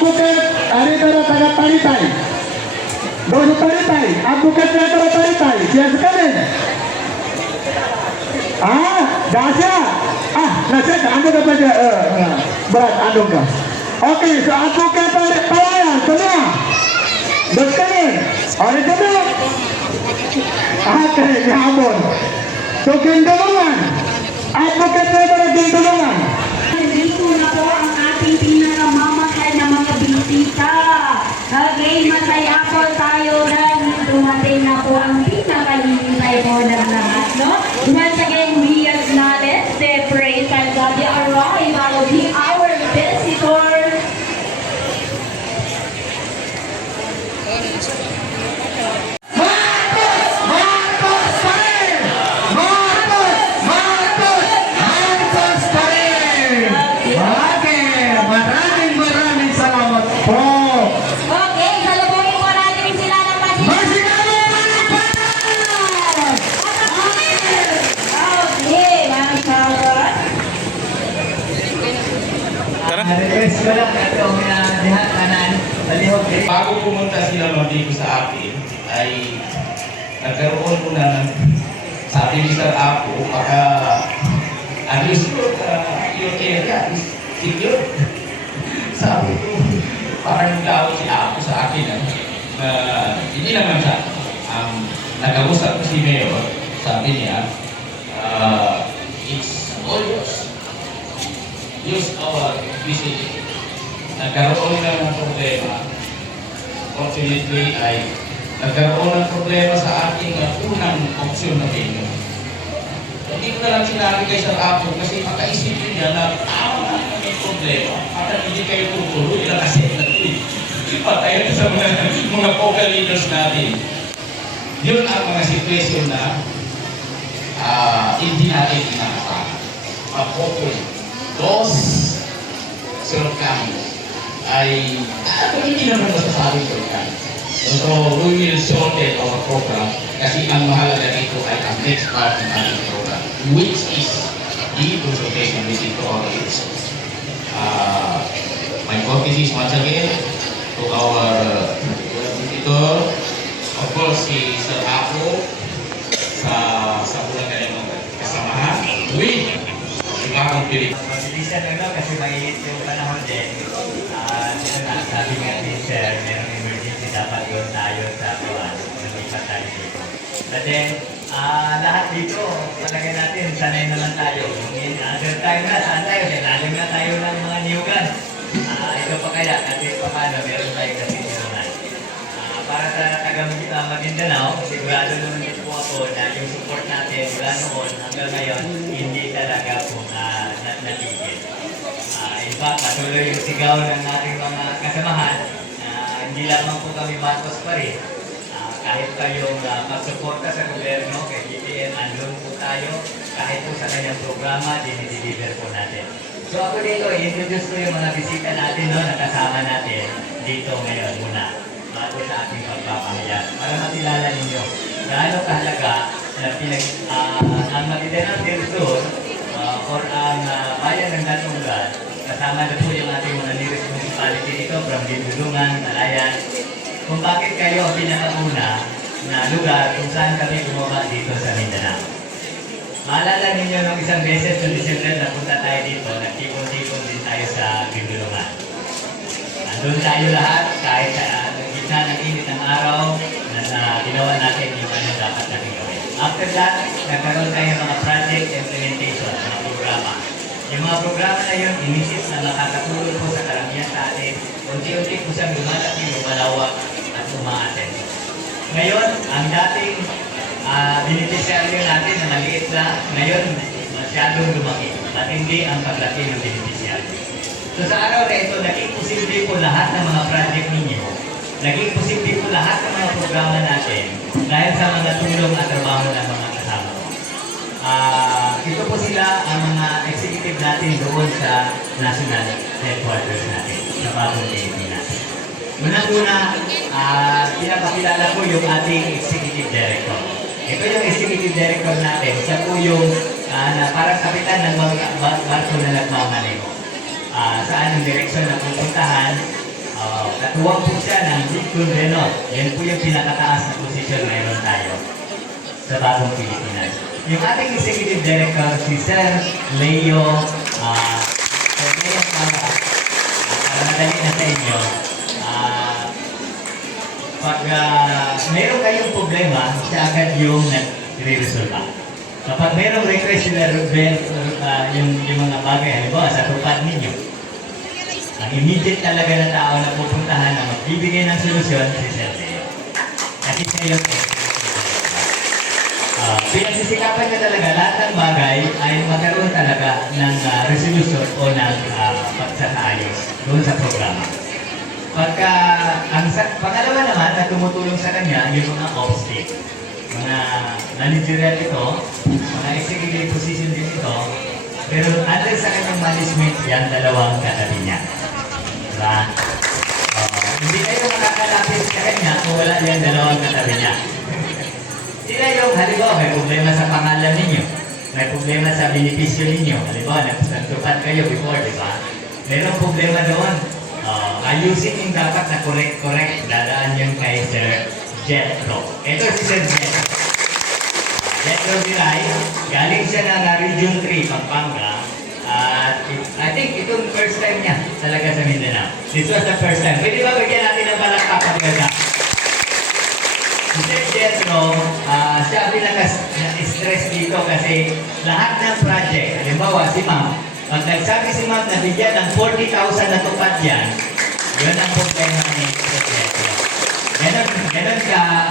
advocate, ari tara taga Talitay. Doon sa Talitay, advocate na tara Talitay. Siya sa kanin. Dasya. Nasya, ando ka ba siya? Berat, ando ka. Okay, so advocate ari Palayan, semua. Doon kanin. Ari semua. Okay, ya ampun. So, Gindulungan. Advocate na tara Gindulungan. Dito na po ang ating pinakamamatay na mga bisita. Okay, masaya po tayo dahil dumating na po ang pinakahihintay po ng lahat, no? Once again, we acknowledge the praise and God, the arrival of our visitors. Maraming salamat po. Okay, salubungin po natin sila ng okay, maraming salamat. Request ko lang itong dihat kanan, balihog. Bago pumunta sila dito sa akin, ay nagkaroon ko na ng sabi ni Sir Apo, baka ayos ko yung area is secure. Sabi ko, parang daw si Apo sa akin na hindi naman siya. Nag-usap ko si Mayor, sabi niya, it's all yours. Use our visit. Nagkaroon na ng problema. Fortunately ay nagkaroon ng problema sa ating unang option na venue. Hindi ko na lang sinabi kay Sir Apo kasi makaisipin niya na tama na may problema at hindi kayo tutuloy lang kasi ipatayo sa mga vocal leaders natin. Yun ang mga situation na hindi natin inaasahan. Mapopoy. Those shortcomings ay hindi naman masasabing shortcomings. So we will shorten our program kasi ang mahalaga dito ay ang next part ng ating program, which is the consultation visit to our leaders. My courtesies once again to our visitor, of course si Sir Apo sa bulan kanyang kasamahan with Ibang Pilip. Bilisan lang kasi maiit yung panahon din. Sabi nga ni Sir, mayroong emergency dapat doon tayo sa kawan. Lumipat tayo dito. But then, lahat dito, palagay natin, sanay naman tayo. Other time na, saan tayo? Alam na tayo ng mga niyugan. Ito pa kaya, kasi paano, meron tayo kasi niyugan. Para sa taga-Maguindanao, sigurado naman dito po ako na yung support natin mula noon hanggang ngayon, hindi talaga po natigil. In fact, patuloy yung sigaw ng ating mga kasamahan. Hindi lamang po kami batos pa rin. Kahit kayong magsuporta sa gobyerno, kay GTN, andun po tayo. Kahit po sa kanyang programa, dinideliver po natin. So ako dito, i-introduce ko yung mga bisita natin, no, na kasama natin dito ngayon muna. Bago sa ating pagpapahayag. Para makilala ninyo, gaano kahalaga na ang Maguindanao del Sur or ang bayan ng Datungan, kasama na po yung ating mga nearest municipality dito from Gindulungan, Talayan, kung bakit kayo ang pinakauna na lugar kung saan kami gumawa dito sa Mindanao. Maalala ninyo nung isang beses noong December na punta tayo dito, nagtipon-tipon din tayo sa Gindulungan. Andun tayo lahat, kahit sa gitna ng init ng araw, na ginawa natin yung ano dapat natin gawin. After that, nagkaroon tayo ng mga project implementation, mga programa. Yung mga programa na yun, inisip na makakatulong po sa karamihan sa atin, unti-unti po siyang lumalaki, lumalawak, at umaaten. Ngayon, ang dating beneficiaryo natin na maliit na, ngayon masyadong lumaki, at hindi ang paglaki ng beneficiaryo. So sa araw na ito, naging posible po lahat ng mga project ninyo, naging posible po lahat ng mga programa natin dahil sa mga tulong at trabaho ng mga kasama. Ito po sila ang mga executive natin doon sa national headquarters natin, sa bagong Pilipinas. Una-una, pinapakilala ko yung ating executive director. Ito yung executive director natin. Siya po yung parang kapitan ng barko na nagmamaneho. Saan ang direksyon na pupuntahan, Katuwang po siya ng Victor Benot. Yan po yung pinakataas na posisyon mayroon tayo sa bagong Pilipinas. Yung ating executive director, si Sir Leo Mara, para madali na sa inyo, pag mayroon kayong problema, siya agad yung nagre-resolve. Kapag mayroong request sila, yung mga bagay, halimbawa sa tupad ninyo, ang immediate talaga na tao na pupuntahan na magbibigay ng solusyon, si Sir Leo. Kasi siya yung pinagsisikapan niya talaga lahat ng bagay ay magkaroon talaga ng resolution o ng pagsasayos doon sa programa. Pangalawa naman na tumutulong sa kanya yung mga off-stick. Mga managerial ito, mga executive position din ito, pero under sa kanyang management yan, dalawang katabi niya. Diba? Hindi kayo makakalapit sa kanya kung wala yan dalawang katabi niya. Sila yung, halimbawa, may problema sa pangalan ninyo, may problema sa benepisyo ninyo, halimbawa, nagtupad kayo before, di ba? Merong problema doon. Ayusin yung dapat na correct, dadaan yung kay Sir Jetro. Ito si Sir Jetro. Jetro Viray, galing siya ng Region 3, Pampanga. I think itong first time niya talaga sa Mindanao. This was the first time. Pwede ba bigyan natin ng palakpakan ganda? Si Sir Jetro, siya pinaka-stress dito kasi lahat ng project, halimbawa si Ma'am, pag nagsabi si Ma'am na bigyan ng 40,000 na tupad yan, yun ang problema ni Sir Jetro.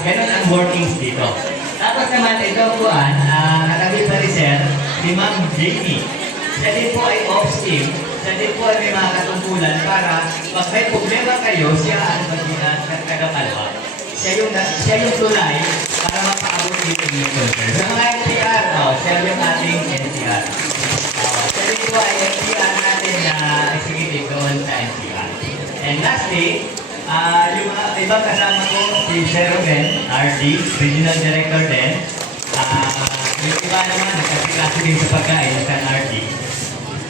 Ganon ang workings dito. Tapos naman ito po, katabi pa rin Sir, si Ma'am Jamie. Siya din po ay off-steam, siya din po ay may mga katungkulan para pag may problema kayo, siya ang tagapalwa. Siya yung tulay para mapaabot dito yung concern. Sa mga NCR, siya yung ating NCR. Siya din po ay NCR natin na executive doon sa NCR. And lastly, yung mga ibang kasama ko, si Sir Ruben, RD, Regional Director din. Yung iba naman, nagkasiklase din sa pagkain sa RD.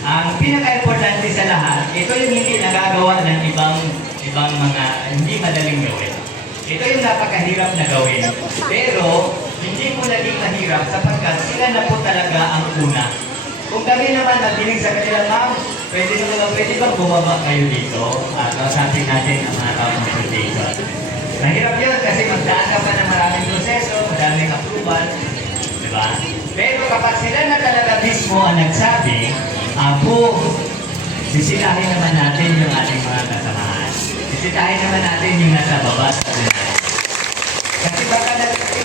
Ang pinaka-importante sa lahat, ito yung hindi nagagawa ng ibang mga hindi madaling gawin. Ito yung napakahirap na gawin. Pero, hindi po naging mahirap sapagkat sila na po talaga ang una. Kung kami naman nagdinig sa kanila, Ma'am, pwede bang bumaba kayo dito? Kausapin natin ang mga tao ng foundation. Mahirap yun kasi magdaan ka pa ng maraming proseso, maraming approval. Diba? Pero kapag sila na talaga mismo ang nagsabi, sisitahin naman natin yung ating mga kasamahan. Sisitahin naman natin yung nasa baba sa unahan. Kasi baka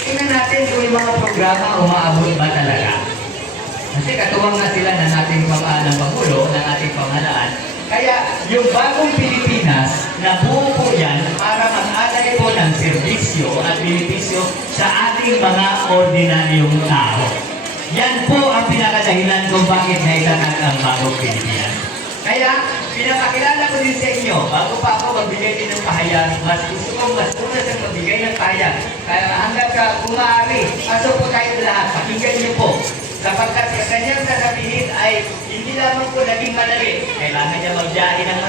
tingnan natin kung yung mga programa umaabot ba talaga. Kasi katuwang na sila ng ating ng Pangulo, ng ating pamahalaan. Kaya yung bagong Pilipinas, nabuo po yan para mag-alay po ng serbisyo at benepisyo sa ating mga ordinaryong tao. Yan po ang pinakadahilan kung bakit naitatag ang bagong Pilipinas. Kaya, pinapakilala ko din sa inyo, bago pa ako magbigay din ng pahayag, mas gusto kong mas una sa magbigay ng pahayag. Kaya hanggang kung maaari, pasok po tayo lahat, pakinggan niyo po. Sapagkat sa kanyang sasabihin ay hindi lamang po naging madali. Kailangan niya magbiyahe ng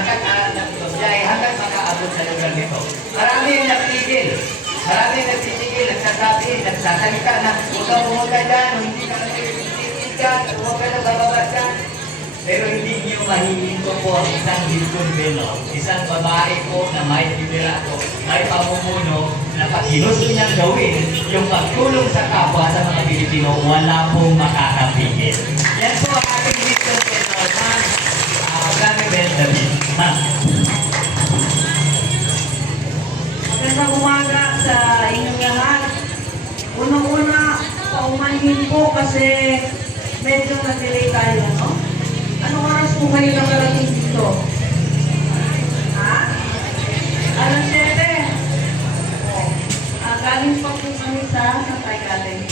magbiyahe hanggang makaabot sa lugar nito. Marami yung nagtigil. Marami yung nagtitigil, nagsasabi, nagsasalita na huwag kang pumunta dyan, hindi ka nagtitigil dyan, huwag ka na bababa dyan. Pero hindi niyo mahihinto po ang isang Hilton Belo, isang babae po na may liderato, may pamumuno na pag ginusto niyang gawin, yung pagtulong sa kapwa sa mga Pilipino, wala pong makakapigil. Yan po ang ating Hilton Belo, Ma'am Blanibel David. Ma'am. Magandang umaga sa inyong lahat. Unang-una, paumanhin po kasi medyo na-delay tayo, no? Anong oras po kayo nakarating dito? Ha? Alas 7? Galing pa po kami sa tayo galing.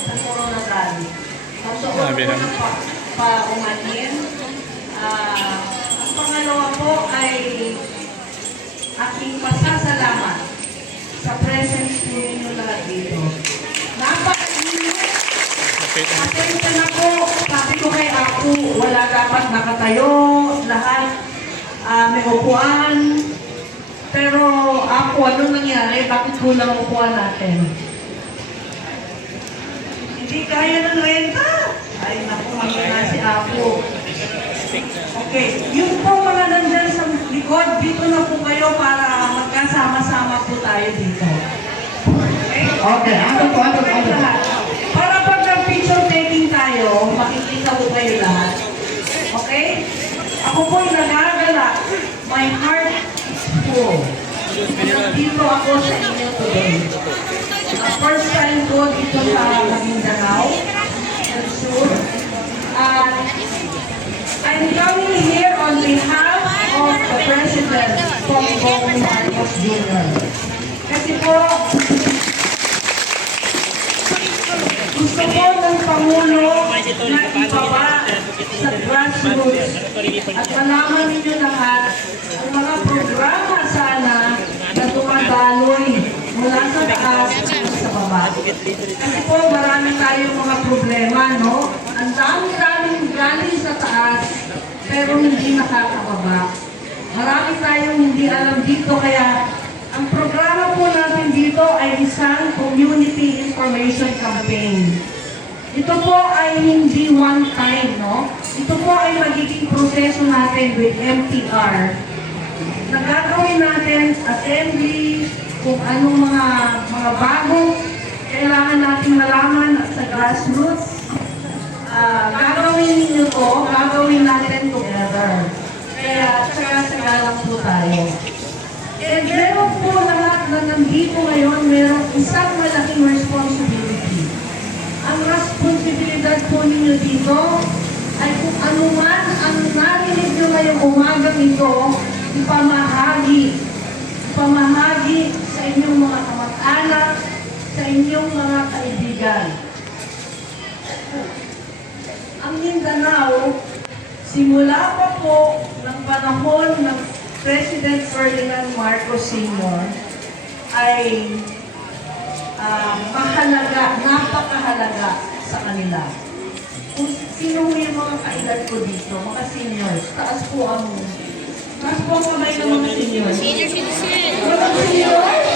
Sa Corona Valley. Magsuot po na paumanhin. Ang pangalawa po ay aking pasasalamat sa presence po ninyo lahat dito. Napaka-init. Atensya na po, sabi ko kay ako, wala dapat nakatayo, lahat may upuan. Pero ako, anong nangyari? Bakit kulang ang upuan natin? Hindi kaya ng renta. Ay, naku, magana si Apo. Okay, yung po mga nandyan sa likod, dito na po kayo para magkasama-sama po tayo dito. Okay, ano po? Lahat. Para pag nag-picture taking tayo, makikita po kayo lahat. Okay? Ako po nagagala. My heart is full. Nandito ako sa inyo today. First time ko dito sa Maguindanao. I'm sure. I'm coming here on behalf of the President, Bongbong Marcos Jr. Kasi po, gusto po ng Pangulo na ibaba sa grassroots at malaman ninyo lahat ang mga programa sana na tumadaloy mula sa taas at sa baba. Kasi po marami tayong mga problema, no? Ang dami-daming galing sa taas pero hindi nakakababa. Marami tayong hindi alam dito kaya ang programa po natin dito ay isang community information campaign. Ito po ay hindi one time, no? Ito po ay magiging proseso natin with MTR. Nagagawin natin assembly, kung anong mga bagong kailangan natin malaman sa grassroots. Gagawin ninyo to, gagawin natin together. Kaya tsaka lang po tayo. And meron po lahat na nandito ngayon, meron isang malaking responsibility. Ang responsibilidad po ninyo dito ay kung ano man ang narinig nyo ngayong umagang ito, ipamahagi sa inyong mga kamag-anak, sa inyong mga kaibigan. Ang Mindanao, simula pa po ng panahon ng President Ferdinand Marcos Sr. ay mahalaga, napakahalaga sa kanila. Kung sino yung mga kaedad ko dito, mga seniors, taas po ang kamay ng mga seniors. Senior citizen. Mga seniors?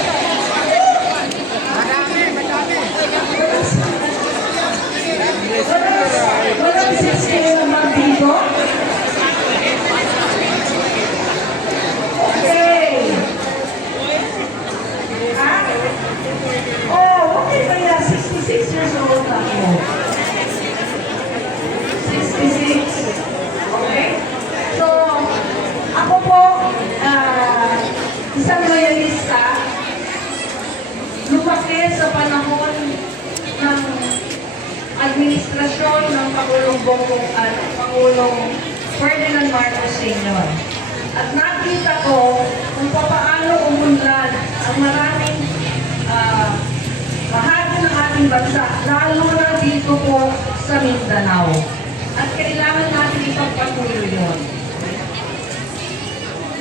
Walang 60 naman dito? Okay. Ha? Oh, okay ba yan? 66 years old ako. 66. Okay? So, ako po, isang loyalista, lumaki sa panahon ng administrasyon ng Pangulong Ferdinand Marcos Sr. At nakita ko kung paano umunlad ang maraming bahagi ng ating bansa, lalo na dito po sa Mindanao. At kailangan natin ipagpatuloy yun.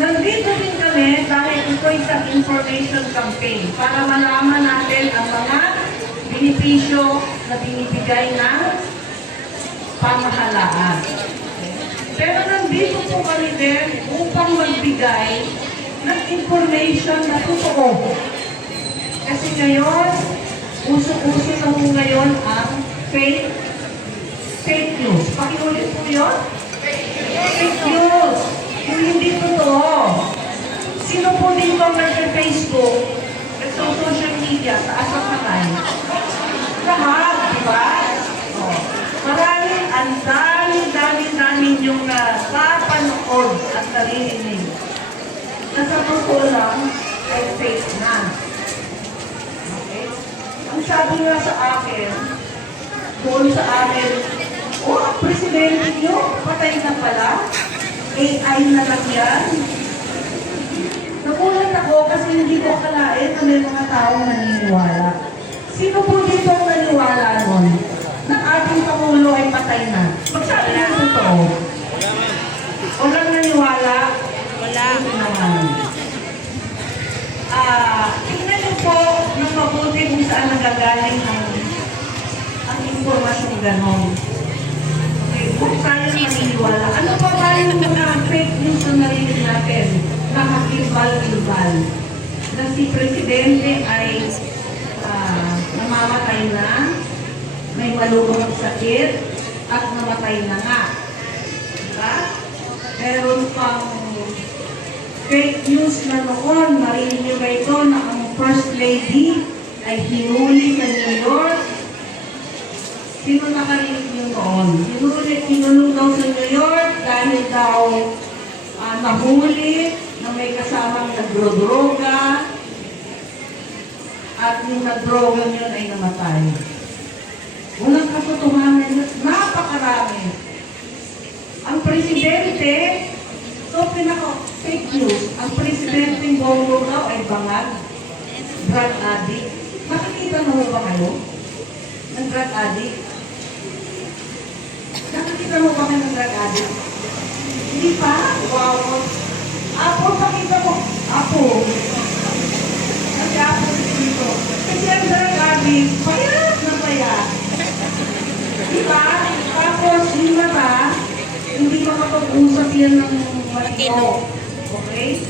Nandito din kami dahil ito isang information campaign para malaman natin ang mga benepisyo na binibigay ng pamahalaan. Pero nandito po kami din upang magbigay ng information na totoo. Kasi ngayon, uso-uso na po ngayon ang fake news. Pakiulit po yun? Fake news. Yung hindi totoo. Sino po dito ang nag-Facebook, nag-social media sa asakatay? Lahat, di ba? Oh. Maraming, ang dami yung napapanood at naririnig. Na sa totoo lang, ay fake na. Okay? Ang sabi nga sa akin, doon sa akin, ang presidente nyo, patay na pala. AI na lang yan. Nagulat ako kasi hindi ko akalain na may mga taong naniniwala. Sino po dito ang naniwala nun? Na ating Pangulo ay patay na. Magsabi na totoo. Walang naniwala. Wala. Naman. Tingnan niyo po ng mabuti kung saan nagagaling ang impormasyong ganon. Okay, kung tayo naniniwala. Ano pa ba yung mga fake news na narinig natin? ibal-ibal na si Presidente ay namamatay na, may malulong sakit, at namatay na nga. Diba? Meron pang fake news na noon, marinig nyo ba ito, na ang First Lady ay hinuli sa New York. Sino nakarinig nyo noon? Hinulong daw sa New York dahil daw nahuli na may kasamang nagdrodroga at yung nagdroga yun ay namatay. Walang katotohanan yun. Napakarami. Ang presidente, fake news, ang presidenteng Bongo daw ay bangag, drug addict. Nakikita mo ba kayo ng drug addict? Nakikita mo ba kayo ng drug addict? Hindi pa? Wow! Apo, pakita mo. Apo. Kasi apo dito. Kasi ang drug addict, payat na payat. Diba? Tapos, yung mata, hindi makapag-usap yan ng matino. Okay?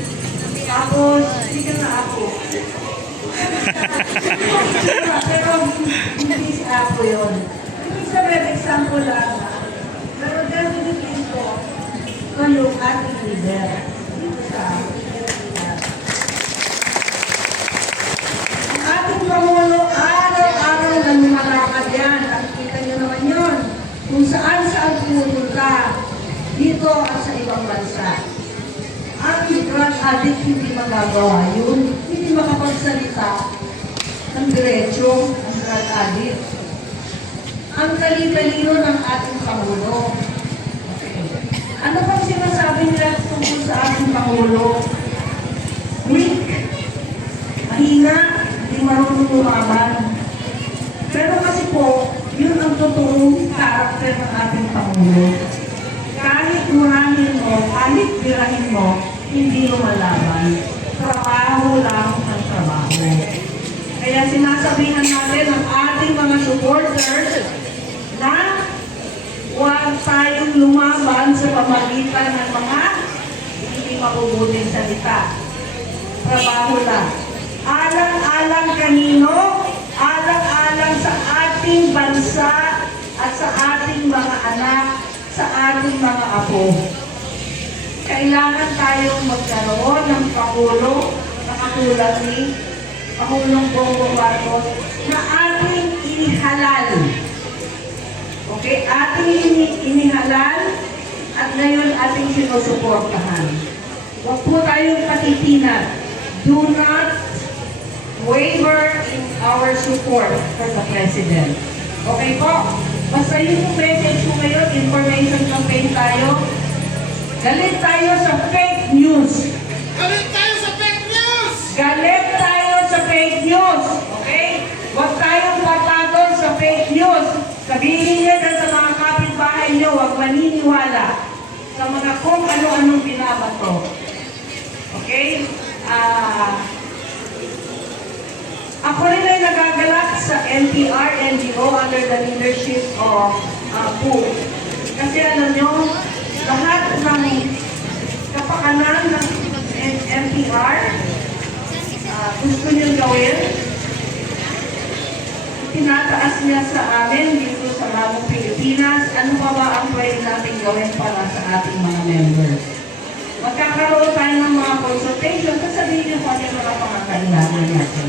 Tapos, hindi ka na ako. Pero, hindi si ako yun. Hindi sabihin, example lang. Pero, ganun dito, ito yung ating leader. Dito sa ang ating Pangulo, araw-araw na lumalakad yan. At kita nyo naman yun. Kung saan-saan pumunta, dito at sa ibang bansa. Ang drug addict hindi magagawa yun. Hindi makapagsalita ng diretsyo ang drug addict. Ang talino ng ating Pangulo. Okay. Ano pang sinasabi nila tungkol sa ating Pangulo? Weak, mahina, hindi marunong lumaban. Pero kasi po, yun ang totoong karakter ng ating Pangulo. Kahit murahin mo, kahit birahin mo, hindi lumalaban. Trabaho lang ang trabaho. Kaya sinasabihan natin ang ating mga supporters na huwag tayong lumaban sa pamagitan ng mga hindi mabubuting salita. Trabaho lang. Alang-alang kanino? Alang-alang sa ating bansa at sa ating mga anak, sa ating mga apo. Kailangan tayong magkaroon ng Pangulo na katulad ni Pangulong Bongbong Marcos na ating inihalal. Okay? Ating inihalal at ngayon ating sinusuportahan. Huwag po tayong patitinag. Do not waver in our support for the President. Okay po? Basta yung message ko ngayon, information campaign tayo. Galit tayo sa fake news. Galit tayo sa fake news! Galit tayo sa fake news. Okay? Huwag tayong patagol sa fake news. Sabihin niya sa mga kapitbahay niyo, huwag maniniwala sa mga kung ano-anong binabato. Okay? Ako rin ay nagagalak sa NPR, NGO under the leadership of PU. Kasi alam nyo, lahat ng kapakanan ng NPR gusto niyong gawin, tinataas niya sa amin dito sa Bagong Pilipinas, ano ba ang pwede natin gawin para sa ating mga members. Magkakaroon tayo ng mga consultation, sasabihin niyo kung ano yung mga pangangailangan natin.